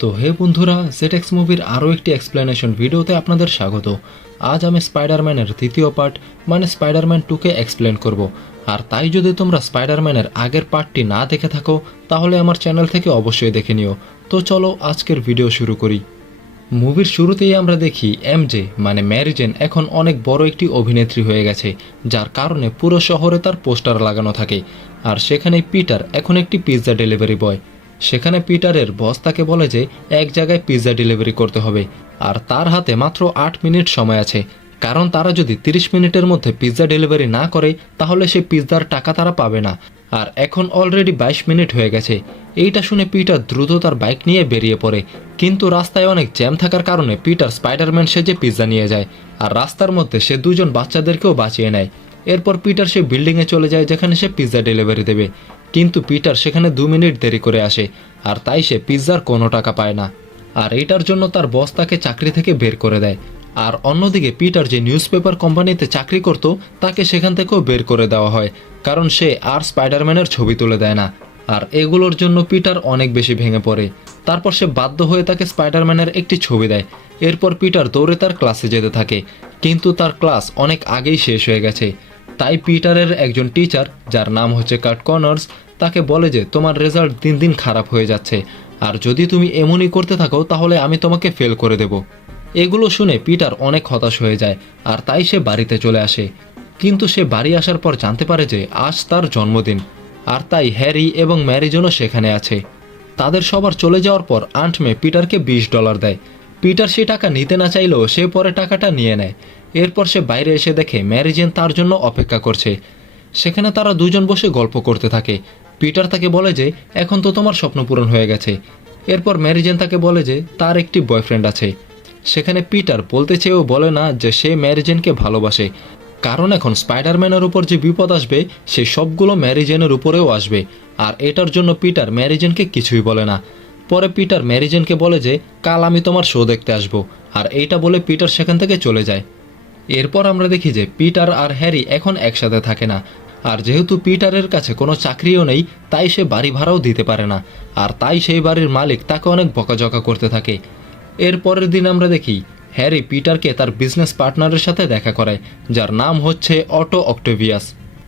তো হে বন্ধুরা, জেটেক্স মুভির আরও একটি এক্সপ্লেনেশন ভিডিওতে আপনাদের স্বাগত। আজ আমি স্পাইডারম্যানের তৃতীয় পার্ট মানে স্পাইডারম্যান 2কে এক্সপ্লেন করব। আর তাই যদি তোমরা স্পাইডারম্যানের আগের পার্টটি না দেখে থাকো তাহলে আমার চ্যানেল থেকে অবশ্যই দেখে নিও। তো চলো আজকের ভিডিও শুরু করি। মুভির শুরুতেই আমরা দেখি এমজে মানে ম্যারি জেন এখন অনেক বড় একটি অভিনেত্রী হয়ে গেছে, যার কারণে পুরো শহরে তার পোস্টার লাগানো থাকে। আর সেখানে পিটার এখন একটি পিৎজা ডেলিভারি বয়। সেখানে পিটারের বস তাকে বলে যে এক জায়গায় পিৎজা ডেলিভারি করতে হবে, আর তার হাতে মাত্র 8 মিনিট সময় আছে, কারণ তারা যদি 30 মিনিটের মধ্যে পিৎজা ডেলিভারি না করে তাহলে সে পিৎজার টাকা তারা পাবে না। আর এখন অলরেডি 22 মিনিট হয়ে গেছে। এইটা শুনে পিটার দ্রুত তার বাইক নিয়ে বেরিয়ে পড়ে, কিন্তু রাস্তায় অনেক জ্যাম থাকার কারণে পিটার স্পাইডারম্যান সেজে পিৎজা নিয়ে যায়, আর রাস্তার মধ্যে সে দুজন বাচ্চাদেরকেও বাঁচিয়ে নেয়। এরপর পিটার সে বিল্ডিংয়ে চলে যায় যেখানে সে পিৎজা ডেলিভারি দেবে, কিন্তু পিটার সেখানে 2 মিনিট দেরি করে আসে, আর তাই সে পিৎজার কোনো টাকা পায় না। আর এইটার জন্য তার বস তাকে চাকরি থেকে বের করে দেয়। আর অন্যদিকে পিটার যে নিউজ পেপার কোম্পানিতে চাকরি করত তাকে সেখান থেকেও বের করে দেওয়া হয়, কারণ সে আর স্পাইডারম্যানের ছবি তুলে দেয় না। আর এগুলোর জন্য পিটার অনেক বেশি ভেঙে পড়ে। তারপর সে বাধ্য হয়ে তাকে স্পাইডারম্যানের একটি ছবি দেয়। এরপর পিটার দৌড়ে তার ক্লাসে যেতে থাকে, কিন্তু তার ক্লাস অনেক আগেই শেষ হয়ে গেছে। তাই পিটারের একজন টিচার, যার নাম হচ্ছে কার্ট কনার্স, তাকে বলে যে তোমার রেজাল্ট দিন দিন খারাপ হয়ে যাচ্ছে, আর যদি তুমি এমনই করতে থাকো তাহলে আমি তোমাকে ফেল করে দেব। এগুলো শুনে পিটার অনেক হতাশ হয়ে যায়, আর তাই সে বাড়িতে চলে আসে। কিন্তু সে বাড়ি আসার পর জানতে পারে যে আজ তার জন্মদিন, আর তাই হ্যারি এবং ম্যারি জন্য সেখানে আছে। তাদের সবার চলে যাওয়ার পর আন্ট মে পিটারকে $20 দেয়। পিটার সে টাকা নিতে না চাইলেও সে পরে টাকাটা নিয়ে নেয়। এরপর সে বাইরে এসে দেখে ম্যারি জেন তার জন্য অপেক্ষা করছে। সেখানে তারা দুজন বসে গল্প করতে থাকে। পিটার তাকে বলে যে এখন তো তোমার স্বপ্ন পূরণ হয়ে গেছে। এরপর ম্যারি জেন তাকে বলে যে তার একটি বয়ফ্রেন্ড আছে। সেখানে পিটার বলতে চেয়েও বলে না যে সে ম্যারি জেনকে ভালোবাসে, কারণ এখন স্পাইডারম্যানের উপর যে বিপদ আসবে সে সবগুলো ম্যারি জেনের উপরেও আসবে। আর এটার জন্য পিটার ম্যারি জেনকে কিছুই বলে না। পরে পিটার ম্যারি জেনকে বলে যে কাল আমি তোমার শো দেখতে আসবো, আর এইটা বলে পিটার সেখান থেকে চলে যায়। এরপর আমরা দেখি যে পিটার আর হ্যারি এখন একসাথে থাকে না। আর যেহেতু পিটারের কাছে কোনো চাকরিও নেই তাই সে বাড়ি ভাড়াও দিতে পারে না, আর তাই সেই বাড়ির মালিক তাকে অনেক বকাঝকা করতে থাকে। এর পরের দিন আমরা দেখি হ্যারি পিটারকে তার বিজনেস পার্টনারের সাথে দেখা করায়, যার নাম হচ্ছে অটো অক্টেভিয়াস।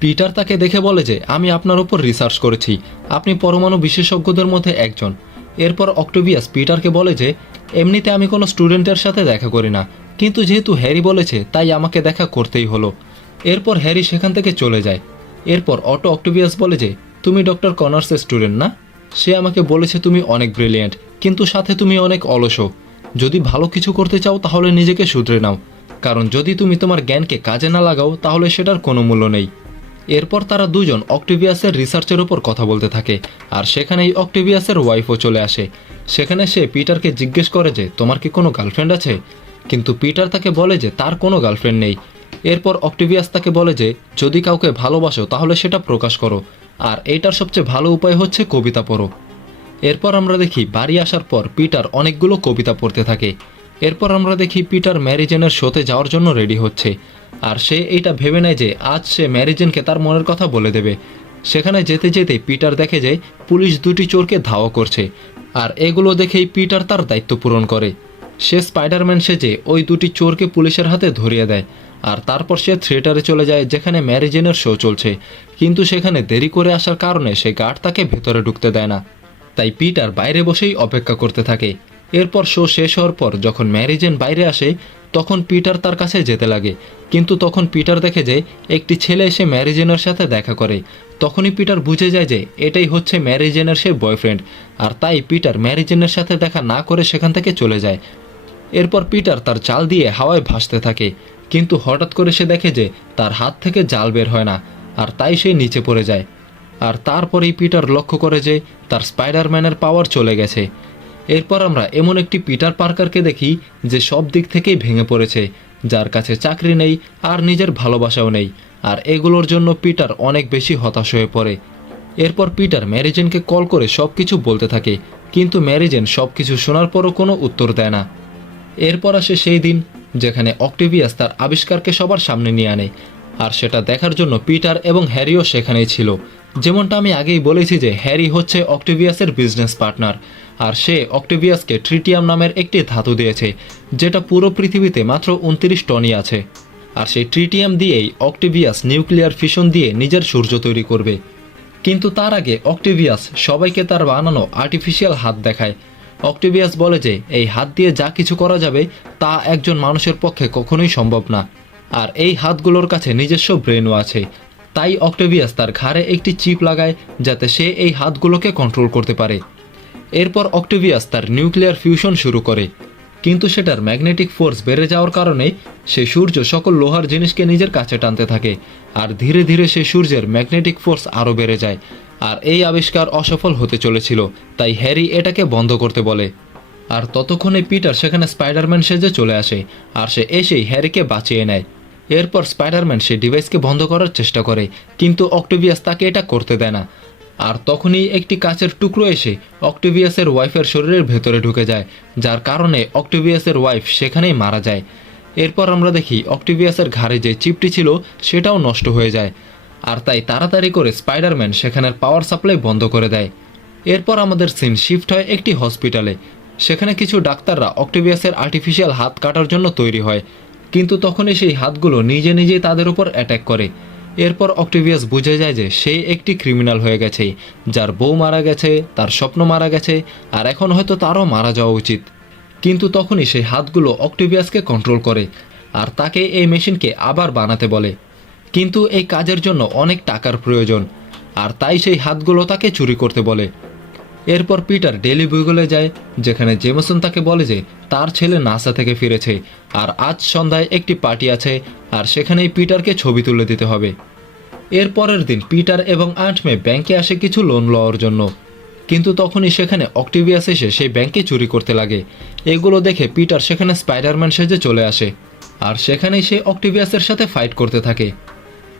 পিটার তাকে দেখে বলে যে আমি আপনার উপর রিসার্চ করেছি, আপনি পরমাণু বিশেষজ্ঞদের মধ্যে একজন। এরপর অক্টেভিয়াস পিটারকে বলে যে এমনিতে আমি কোনো স্টুডেন্টের সাথে দেখা করি না, কিন্তু যেহেতু হ্যারি বলেছে তাই আমাকে দেখা করতেই হলো। এরপর হ্যারি সেখান থেকে চলে যায়। এরপর অটো অক্টেভিয়াস বলে যে তুমি ডক্টর কনার্সের স্টুডেন্ট না? সে আমাকে বলেছে তুমি অনেক ব্রিলিয়েন্ট, কিন্তু সাথে তুমি অনেক অলসও। যদি ভালো কিছু করতে চাও তাহলে নিজেকে শুধরে নাও, কারণ যদি তুমি তোমার জ্ঞানকে কাজে না লাগাও তাহলে সেটার কোনো মূল্য নেই। এরপর তারা দুজন অক্টেভিয়াসের রিসার্চের উপর কথা বলতে থাকে, আর সেখানেই অক্টেভিয়াসের ওয়াইফও চলে আসে। সেখানে সে পিটারকে জিজ্ঞেস করে যে তোমার কি কোনো গার্লফ্রেন্ড আছে? কিন্তু পিটার তাকে বলে যে তার কোনো গার্লফ্রেন্ড নেই। এরপর অক্টেভিয়াস তাকে বলে যে যদি কাউকে ভালোবাসো তাহলে সেটা প্রকাশ করো, আর এটার সবচেয়ে ভালো উপায় হচ্ছে কবিতা পড়ো। এরপর আমরা দেখি বাড়ি আসার পর পিটার অনেকগুলো কবিতা পড়তে থাকে। এরপর আমরা দেখি পিটার ম্যারি জেনের শোতে যাওয়ার জন্য রেডি হচ্ছে, আর সে এইটা ভেবে নেয় যে আজ সে ম্যারি জেনকে তার মনের কথা বলে দেবে। সেখানে যেতে যেতে পিটার দেখে যে পুলিশ দুটি চোরকে ধাওয়া করছে, আর এগুলো দেখেই পিটার তার দায়িত্ব পূরণ করে। সে স্পাইডারম্যান সেজে ওই দুটি চোরকে পুলিশের হাতে ধরিয়ে দেয়, আর তারপর সে থিয়েটারে চলে যায় যেখানে ম্যারি জেনের শো চলছে, কিন্তু সেখানে দেরি করে আসার কারণে সে গার্ড তাকে ভেতরে ঢুকতে দেয় না। তাই পিটার বাইরে বসেই অপেক্ষা করতে থাকে। এরপর শো শেষ হওয়ার পর যখন ম্যারি জেন বাইরে আসে তখন পিটার তার কাছে যেতে লাগে, কিন্তু তখন পিটার দেখে যে একটি ছেলে এসে ম্যারি জেনের সাথে দেখা করে। তখনই পিটার বুঝে যায় যে এটাই হচ্ছে ম্যারি জেনের সে বয়ফ্রেন্ড, আর তাই পিটার ম্যারি জেনের সাথে দেখা না করে সেখান থেকে চলে যায়। এরপর পিটার তার জাল দিয়ে হাওয়ায় ভাসতে থাকে, কিন্তু হঠাৎ করে সে দেখে যে তার হাত থেকে জাল বের হয় না, আর তাই সে নিচে পড়ে যায়। আর তারপরেই পিটার লক্ষ্য করে যে তার স্পাইডারম্যানের পাওয়ার চলে গেছে। এরপর আমরা এমন একটি পিটার পার্কারকে দেখি যে সব দিক থেকেই ভেঙে পড়েছে, যার কাছে চাকরি নেই আর নিজের ভালোবাসাও নেই, আর এগুলোর জন্য পিটার অনেক বেশি হতাশ হয়ে পড়ে। এরপর পিটার ম্যারি জেনকে কল করে সব কিছু বলতে থাকে, কিন্তু ম্যারি জেন সব কিছু শোনার পরও কোনো উত্তর দেয় না। এরপর আসে সেই দিন যেখানে অক্টেভিয়াস তার আবিষ্কারকে সবার সামনে নিয়ে আনে, আর সেটা দেখার জন্য পিটার এবং হ্যারিও সেখানেই ছিল। যেমনটা আমি আগেই বলেছি যে হ্যারি হচ্ছে অক্টেভিয়াসের বিজনেস পার্টনার, আর সে অক্টেভিয়াসকে ট্রিটিয়াম নামের একটি ধাতু দিয়েছে, যেটা পুরো পৃথিবীতে মাত্র 29 টনই আছে। আর সেই ট্রিটিয়াম দিয়েই অক্টেভিয়াস নিউক্লিয়ার ফিশন দিয়ে নিজের সূর্য তৈরি করবে। কিন্তু তার আগে অক্টেভিয়াস সবাইকে তার বানানো আর্টিফিশিয়াল হাত দেখায়। অক্টেভিয়াস বলে যে এই হাত দিয়ে যা কিছু করা যাবে তা একজন মানুষের পক্ষে কখনোই সম্ভব না, আর এই হাতগুলোর কাছে নিজস্ব ব্রেনও আছে। তাই অক্টেভিয়াস তার ঘাড়ে একটি চিপ লাগায় যাতে সে এই হাতগুলোকে কন্ট্রোল করতে পারে। এরপর অক্টেভিয়াস তার নিউক্লিয়ার ফিউশন শুরু করে, কিন্তু সেটার ম্যাগনেটিক ফোর্স বেড়ে যাওয়ার কারণে সে সূর্য সকল লোহার জিনিসকে নিজের কাছে টানতে থাকে, আর ধীরে ধীরে সে সূর্যের ম্যাগনেটিক ফোর্স আরও বেড়ে যায়। আর এই আবিষ্কার অসফল হতে চলেছিল, তাই হ্যারি এটাকে বন্ধ করতে বলে। আর ততক্ষণে পিটার সেখানে স্পাইডারম্যান সেজে চলে আসে, আর সে এসেই হ্যারিকে বাঁচিয়ে নেয়। এরপর স্পাইডারম্যান সে ডিভাইসকে বন্ধ করার চেষ্টা করে, কিন্তু অক্টেভিয়াস তাকে এটা করতে দেয় না। আর তখনই একটি কাচের টুকরো এসে অক্টেভিয়াসের ওয়াইফের শরীরের ভেতরে ঢুকে যায়, যার কারণে অক্টেভিয়াসের ওয়াইফ সেখানেই মারা যায়। এরপর আমরা দেখি অক্টেভিয়াসের ঘাড়ে যে চিপটি ছিল সেটাও নষ্ট হয়ে যায়, আর তাই তাড়াতাড়ি করে স্পাইডারম্যান সেখানের পাওয়ার সাপ্লাই বন্ধ করে দেয়। এরপর আমাদের সিন শিফট হয় একটি হসপিটালে। সেখানে কিছু ডাক্তাররা অক্টেভিয়াসের আর্টিফিশিয়াল হাত কাটার জন্য তৈরি হয়, কিন্তু তখনই সেই হাতগুলো নিজে নিজেই তাদের উপর অ্যাটাক করে। এরপর অক্টেভিয়াস বুঝে যায় যে সে একটি ক্রিমিনাল হয়ে গেছে, যার বউ মারা গেছে, তার স্বপ্ন মারা গেছে, আর এখন হয়তো তারও মারা যাওয়া উচিত। কিন্তু তখনই সেই হাতগুলো অক্টেভিয়াসকে কন্ট্রোল করে, আর তাকে এই মেশিনকে আবার বানাতে বলে। কিন্তু এই কাজের জন্য অনেক টাকার প্রয়োজন, আর তাই সেই হাতগুলো তাকে চুরি করতে বলে। এরপর পিটার ডেলি বুগলে যায়, যেখানে জেমসন তাকে বলে যে তার ছেলে নাসা থেকে ফিরেছে, আর আজ সন্ধ্যায় একটি পার্টি আছে, আর সেখানেই পিটারকে ছবি তুলে দিতে হবে। এর পরের দিন পিটার এবং আন্ট মে ব্যাংকে আসে কিছু লোন লওয়ার জন্য, কিন্তু তখনই সেখানে অক্টেভিয়াস এসে সেই ব্যাংকে চুরি করতে লাগে। এগুলো দেখে পিটার সেখানে স্পাইডারম্যান সেজে চলে আসে, আর সেখানেই সে অক্টেভিয়াসের সাথে ফাইট করতে থাকে।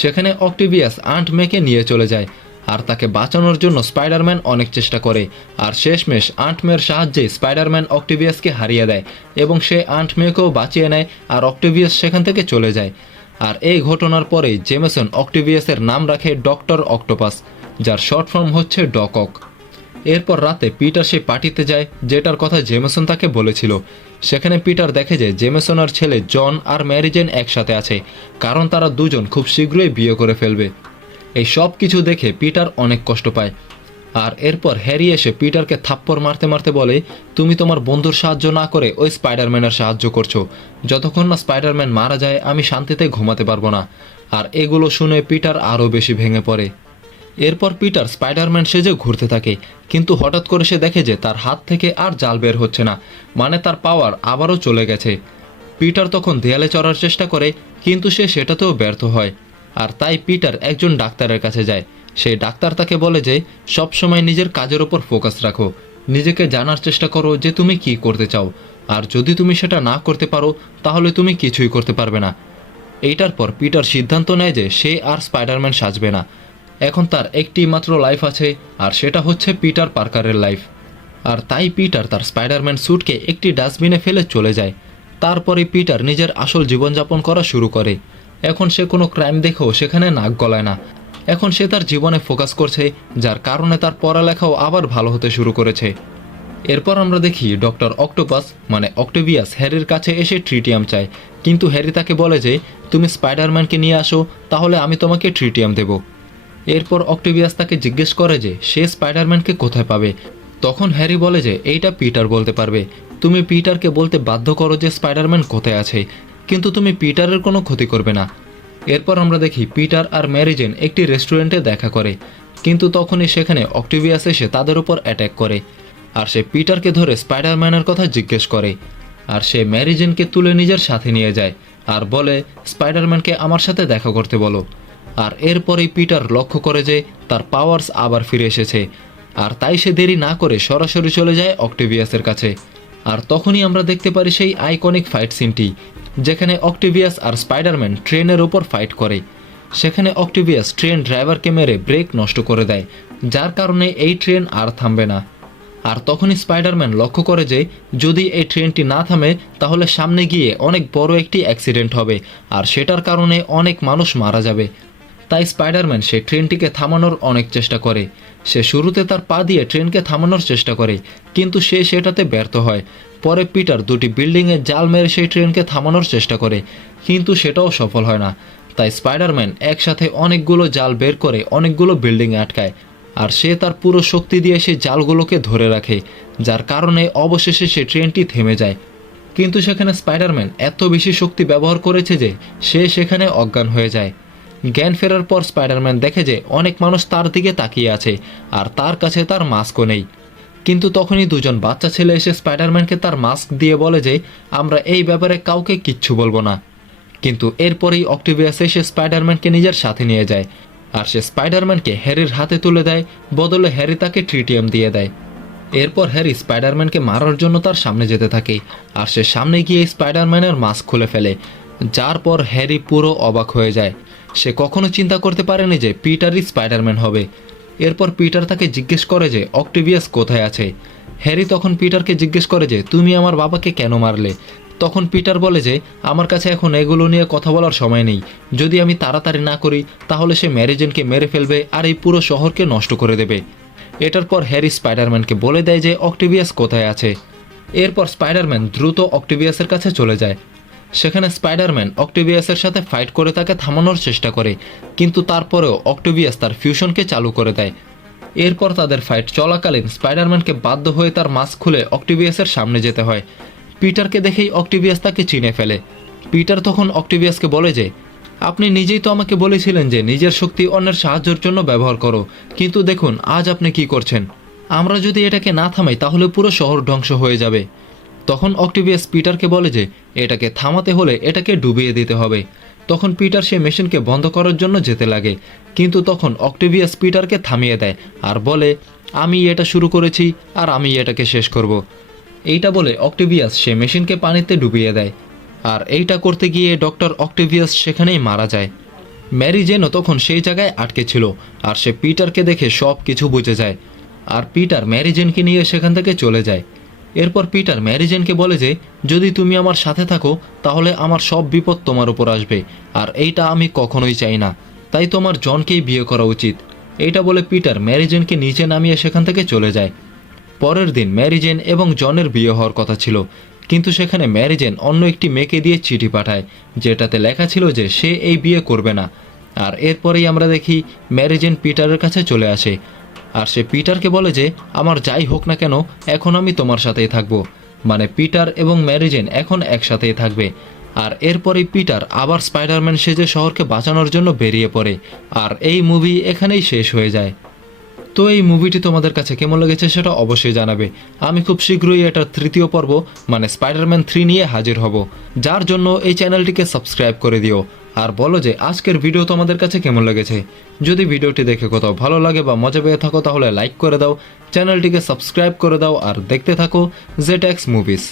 সেখানে অক্টেভিয়াস আন্ট মেকে নিয়ে চলে যায়, আর তাকে বাঁচানোর জন্য স্পাইডারম্যান অনেক চেষ্টা করে, আর শেষমেশ আন্ট মেয়ের সাহায্যে স্পাইডারম্যান অক্টেভিয়াসকে হারিয়ে দেয়, এবং সে আন্ট মেয়েকেও বাঁচিয়ে নেয়, আর অক্টেভিয়াস সেখান থেকে চলে যায়। আর এই ঘটনার পরেই জেমেসন অক্টেভিয়াসের নাম রাখে ডক্টর অক্টোপাস, যার শর্ট ফর্ম হচ্ছে ডকক। এরপর রাতে পিটার সেই পার্টিতে যায় যেটার কথা জেমেসন তাকে বলেছিল। সেখানে পিটার দেখে যে জেমেসনের ছেলে জন আর ম্যারি জেন একসাথে আছে, কারণ তারা দুজন খুব শীঘ্রই বিয়ে করে ফেলবে। এই সব কিছু দেখে পিটার অনেক কষ্ট পায়। আর এরপর হ্যারি এসে পিটারকে থাপ্পড় মারতে মারতে বলে, তুমি তোমার বন্ধুর সাহায্য না করে ওই স্পাইডারম্যানের সাহায্য করছো। যতক্ষণ না স্পাইডারম্যান মারা যায় আমি শান্তিতে ঘুমাতে পারবো না। আর এগুলো শুনে পিটার আরও বেশি ভেঙে পড়ে। এরপর পিটার স্পাইডারম্যান সেজে ঘুরতে থাকে, কিন্তু হঠাৎ করে সে দেখে যে তার হাত থেকে আর জাল বের হচ্ছে না, মানে তার পাওয়ার আবারও চলে গেছে। পিটার তখন দেয়ালে চড়ার চেষ্টা করে, কিন্তু সে সেটাতেও ব্যর্থ হয়। আর তাই পিটার একজন ডাক্তারের কাছে যায়। সেই ডাক্তার তাকে বলে যে সবসময় নিজের কাজের ওপর ফোকাস রাখো, নিজেকে জানার চেষ্টা করো যে তুমি কি করতে চাও, আর যদি তুমি সেটা না করতে পারো তাহলে তুমি কিছুই করতে পারবে না। এইটার পর পিটার সিদ্ধান্ত নেয় যে সে আর স্পাইডারম্যান সাজবে না। এখন তার একটি মাত্র লাইফ আছে, আর সেটা হচ্ছে পিটার পার্কারের লাইফ। আর তাই পিটার তার স্পাইডারম্যান স্যুটকে একটি ডাস্টবিনে ফেলে চলে যায়। তারপরে পিটার নিজের আসল জীবনযাপন করা শুরু করে। এখন সে কোনো ক্রাইম দেখেও সেখানে নাক গলায় না। এখন সে তার জীবনে ফোকাস করছে, যার কারণে তার পড়ালেখাও আবার ভালো হতে শুরু করেছে। এরপর আমরা দেখি ডক্টর অক্টোপাস মানে অক্টেভিয়াস হ্যারির কাছে এসে ট্রিটিয়াম চায়, কিন্তু হ্যারি তাকে বলে যে তুমি স্পাইডারম্যানকে নিয়ে আসো, তাহলে আমি তোমাকে ট্রিটিয়াম দেব। এরপর অক্টেভিয়াস তাকে জিজ্ঞেস করে যে সে স্পাইডারম্যানকে কোথায় পাবে। তখন হ্যারি বলে যে এইটা পিটার বলতে পারবে। তুমি পিটারকে বলতে বাধ্য করো যে স্পাইডারম্যান কোথায় আছে, কিন্তু তুমি পিটারের কোনো ক্ষতি করবে না। এরপর আমরা দেখি পিটার আর ম্যারি জেন একটি রেস্টুরেন্টে দেখা করে, কিন্তু তখনই সেখানে অক্টেভিয়াস এসে তাদের উপর অ্যাটাক করে, আর সে পিটারকে ধরে স্পাইডারম্যানের কথা জিজ্ঞেস করে। আর সে ম্যারি জেনকে তুলে নিজের সাথে নিয়ে যায়, আর বলে স্পাইডারম্যানকে আমার সাথে দেখা করতে বলো। আর এরপরেই পিটার লক্ষ্য করে যে তার পাওয়ার্স আবার ফিরে এসেছে, আর তাই সে দেরি না করে সরাসরি চলে যায় অক্টেভিয়াসের কাছে। আর তখনই আমরা দেখতে পারি সেই আইকনিক ফাইট সিনটি, যেখানে অক্টেভিয়াস আর স্পাইডারম্যান ট্রেনের ওপর ফাইট করে। সেখানে অক্টেভিয়াস ট্রেন ড্রাইভারকে মেরে ব্রেক নষ্ট করে দেয়, যার কারণে এই ট্রেন আর থামবে না। আর তখনই স্পাইডারম্যান লক্ষ্য করে যে যদি এই ট্রেনটি না থামে তাহলে সামনে গিয়ে অনেক বড় একটি অ্যাক্সিডেন্ট হবে আর সেটার কারণে অনেক মানুষ মারা যাবে। তাই স্পাইডারম্যান সে ট্রেনটিকে থামানোর অনেক চেষ্টা করে। সে শুরুতে তার পা দিয়ে ট্রেনকে থামানোর চেষ্টা করে, কিন্তু সে সেটাতে ব্যর্থ হয়। পরে পিটার দুটি বিল্ডিংয়ে জাল মেরে সেই ট্রেনকে থামানোর চেষ্টা করে, কিন্তু সেটাও সফল হয় না। তাই স্পাইডারম্যান একসাথে অনেকগুলো জাল বের করে অনেকগুলো বিল্ডিংয়ে আটকায়, আর সে তার পুরো শক্তি দিয়ে সেই জালগুলোকে ধরে রাখে, যার কারণে অবশেষে সে ট্রেনটি থেমে যায়। কিন্তু সেখানে স্পাইডারম্যান এত বেশি শক্তি ব্যবহার করেছে যে সে সেখানে অজ্ঞান হয়ে যায়। জ্ঞান ফেরার পর স্পাইডারম্যান দেখে যে অনেক মানুষ তার দিকে তাকিয়ে আছে আর তার কাছে তার মাস্কও নেই। কিন্তু তখনই দুজন বাচ্চা ছেলে এসে স্পাইডারম্যানকে তার মাস্ক দিয়ে বলে যে আমরা এই ব্যাপারে কাউকে কিচ্ছু বলবো না। কিন্তু এরপরেই অক্টোভিয়াস এসে স্পাইডারম্যানকে নিজের সাথে নিয়ে যায়, আর সে স্পাইডারম্যানকে হ্যারির হাতে তুলে দেয়, বদলে হ্যারি তাকে ট্রিটিয়াম দিয়ে দেয়। এরপর হ্যারি স্পাইডারম্যানকে মারার জন্য তার সামনে যেতে থাকে, আর সে সামনে গিয়ে স্পাইডারম্যানের মাস্ক খুলে ফেলে, যার পর হ্যারি পুরো অবাক হয়ে যায়। সে কখনো চিন্তা করতে পারেনি যে পিটারই স্পাইডারম্যান হবে। এরপর পিটার তাকে জিজ্ঞেস করে যে অক্টোভিয়াস কোথায় আছে। হ্যারি তখন পিটারকে জিজ্ঞেস করে যে তুমি আমার বাবাকে কেন মারলে। তখন পিটার বলে যে আমার কাছে এখন এগুলো নিয়ে কথা বলার সময় নেই, যদি আমি তাড়াতাড়ি না করি তাহলে সে ম্যারি জেনকে মেরে ফেলবে আর এই পুরো শহরকে নষ্ট করে দেবে। এটার পর হ্যারি স্পাইডারম্যানকে বলে দেয় যে অক্টোভিয়াস কোথায় আছে। এরপর স্পাইডারম্যান দ্রুত অক্টোভিয়াসের কাছে চলে যায়। সেখানে স্পাইডারম্যান অক্টোভিয়াসের সাথে ফাইট করে তাকে থামানোর চেষ্টা করে, কিন্তু তারপরেও অক্টোভিয়াস তার ফিউশনকে চালু করে দেয়। এরপর তাদের ফাইট চলাকালীন স্পাইডারম্যানকে বাধ্য হয়ে তার মাস্ক খুলে অক্টোভিয়াসের সামনে যেতে হয়। পিটারকে দেখেই অক্টোভিয়াস তাকে চিনে ফেলে। পিটার তখন অক্টোভিয়াসকে বলে যে আপনি নিজেই তো আমাকে বলেছিলেন যে নিজের শক্তি অন্যের সাহায্যের জন্য ব্যবহার করো, কিন্তু দেখুন আজ আপনি কি করছেন। আমরা যদি এটাকে না থামাই তাহলে পুরো শহর ধ্বংস হয়ে যাবে। তখন অক্টোভিয়াস পিটারকে বলে যে এটাকে থামাতে হলে এটাকে ডুবিয়ে দিতে হবে। তখন পিটার সে মেশিনকে বন্ধ করার জন্য যেতে লাগে, কিন্তু তখন অক্টোভিয়াস পিটারকে থামিয়ে দেয় আর বলে আমি এটা শুরু করেছি আর আমি এটাকে শেষ করব। এইটা বলে অক্টোভিয়াস সে মেশিনকে পানিতে ডুবিয়ে দেয়, আর এইটা করতে গিয়ে ডক্টর অক্টোভিয়াস সেখানেই মারা যায়। ম্যারি জেনও তখন সেই জায়গায় আটকে ছিল, আর সে পিটারকে দেখে সব কিছু বুঝে যায়, আর পিটার ম্যারি জেনকে নিয়ে সেখান থেকে চলে যায়। এরপর পিটার ম্যারি জেনকে বলে যে যদি তুমি আমার সাথে থাকো তাহলে আমার সব বিপদ তোমার উপর আসবে, আর এইটা আমি কখনোই চাই না, তাই তোমার জনকেই বিয়ে করা উচিত। এইটা বলে পিটার ম্যারি জেনকে নিচে নামিয়ে সেখান থেকে চলে যায়। পরের দিন ম্যারি জেন এবং জনের বিয়ে হওয়ার কথা ছিল, কিন্তু সেখানে ম্যারি জেন অন্য একটি মেয়েকে দিয়ে চিঠি পাঠায়, যেটাতে লেখা ছিল যে সে এই বিয়ে করবে না। আর এরপরেই আমরা দেখি ম্যারি জেন পিটারের কাছে চলে আসে, আর সে পিটারকে বলে যে আমার যাই হোক না কেন এখন আমি তোমার সাথেই থাকবো। মানে পিটার এবং ম্যারি জেন এখন একসাথেই থাকবে। আর এরপরেই পিটার আবার স্পাইডারম্যান সেজে শহরকে বাঁচানোর জন্য বেরিয়ে পড়ে, আর এই মুভি এখানেই শেষ হয়ে যায়। তো এই মুভিটি তোমাদের কাছে কেমন লেগেছে সেটা অবশ্যই জানাবে। আমি খুব শীঘ্রই এটার তৃতীয় পর্ব মানে স্পাইডারম্যান 3 নিয়ে হাজির হব, যার জন্য এই চ্যানেলটিকে সাবস্ক্রাইব করে দিও। আর বলো যে আজকের ভিডিও তোমাদের কাছে কেমন লেগেছে। যদি ভিডিওটি দেখে কোথাও ভালো লাগে বা মজা পেয়ে থাকো তাহলে লাইক করে দাও, চ্যানেলটিকে সাবস্ক্রাইব করে দাও, আর দেখতে থাকো জেটেক্স মুভিজ।